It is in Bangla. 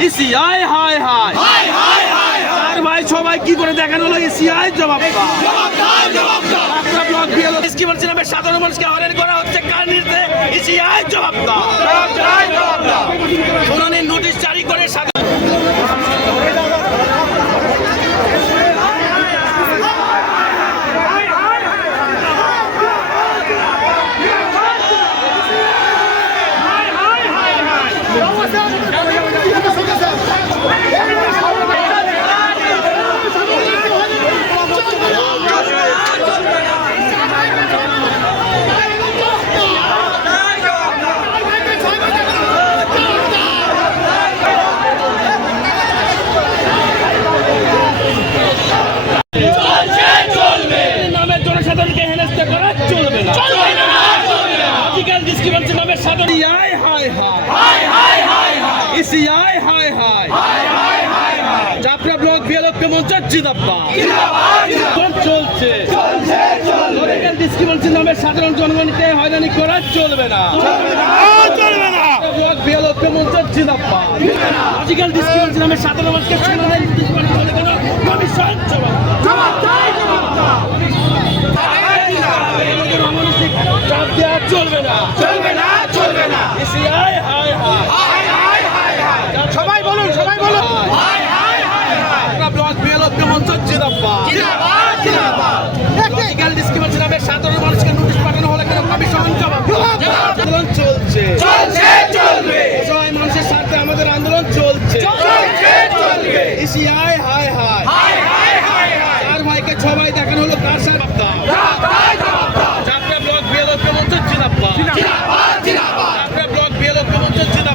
ইসিআই হায় হায় আর ভাই সবাই কি করে দেখানো হলো ইসিআই জবাব ব্লক বিএলও কি বলছেন সাধারণ মানুষকে হয়রানি করা হচ্ছে কার নির্দেশে ইসিআই জবাব শুনানির নোটিশ জারি করে যাত্রা ব্লক বিএলওকে মঞ্চের জিন্দাবাদ চলছে নামে সাধারণ জনগণকে হয়রানি করা চলবে না ব্লক বিএলওকে মঞ্চের জিন্দাবাদ লজিক্যাল ডিসক্রিমিনেশন নামে সাধারণ মানুষকে চলবে না সবাই বলুন ব্লক বিএলওকে মঞ্চের জিন্দাবাদ লজিক্যাল ডিসক্রিমিনেশন নামে সাধারণ মানুষকে নোটিশ পাঠানো হলে কেন কমিশন জবাব চলছে অসহায় মানুষের সাথে আমাদের আন্দোলন চলছে ইসিআই হায় আর ভাইকে সবাই দেখানো হলো কার সাথে যাত্রা ব্লক বিএলওকে মঞ্চের জিন্দাবাদ যাত্রা ব্লক বিএলওকে মঞ্চের জিন্দাবাদ